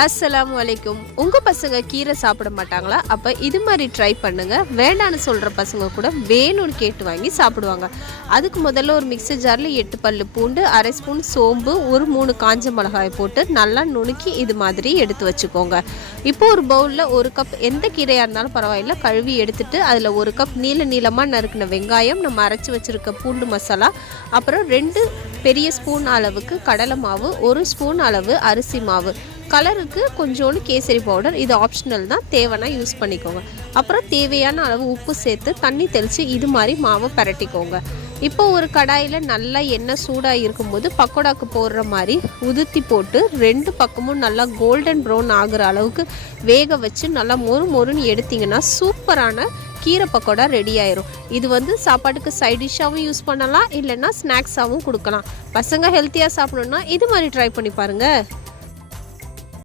அஸ்ஸலாமு அலைக்கும். உங்க பசங்க கீரை சாப்பிட மாட்டாங்களா? அப்ப இது மாதிரி ட்ரை பண்ணுங்க. வேண்டான்னு சொல்ற பசங்க கூட வேணும்னு கேட்டு வாங்கி சாப்பிடுவாங்க. அதுக்கு முதல்ல ஒரு மிக்ஸி ஜார்ல 8 பல்லு பூண்டு, 1/2 ஸ்பூன் சோம்பு, ஒரு 3 காஞ்ச மிளகாய் போட்டு நல்லா நுணுக்கி இது மாதிரி எடுத்து வச்சுக்கோங்க. இப்போ ஒரு பவுல்ல 1 கப் எந்த கீரையா இருந்தாலும் பரவாயில்ல கழுவி எடுத்துட்டு அதுல 1 கப் நீளமா நறுக்கின வெங்காயம், நம்ம அரைச்சு வச்சிருக்க பூண்டு மசாலா, அப்புறம் 2 பெரிய ஸ்பூன் அளவுக்கு கடலை மாவு, 1 ஸ்பூன் அளவு அரிசி மாவு, கலருக்கு கொஞ்சோண்டு கேசரி பவுடர், இது ஆப்ஷனல் தான், தேவைன்னா யூஸ் பண்ணிக்கோங்க. அப்புறம் தேவையான அளவு உப்பு சேர்த்து தண்ணி தெளித்து இது மாதிரி மாவை பரட்டிக்கோங்க. இப்போ ஒரு கடாயில் நல்லா எண்ணெய் சூடாக இருக்கும்போது பக்கோடாக்கு போடுற மாதிரி உதுத்தி போட்டு 2 பக்கமும் நல்லா கோல்டன் ப்ரௌன் ஆகுற அளவுக்கு வேக வச்சு நல்லா மொறுன்னு எடுத்திங்கன்னா சூப்பரான கீரை பக்கோடா ரெடி ஆயிரும். இது சாப்பாட்டுக்கு சைட் டிஷ்ஷாகவும் யூஸ் பண்ணலாம், இல்லைன்னா ஸ்நாக்ஸாகவும் கொடுக்கலாம். பசங்க ஹெல்த்தியாக சாப்பிடணுன்னா இது மாதிரி ட்ரை பண்ணி பாருங்கள்.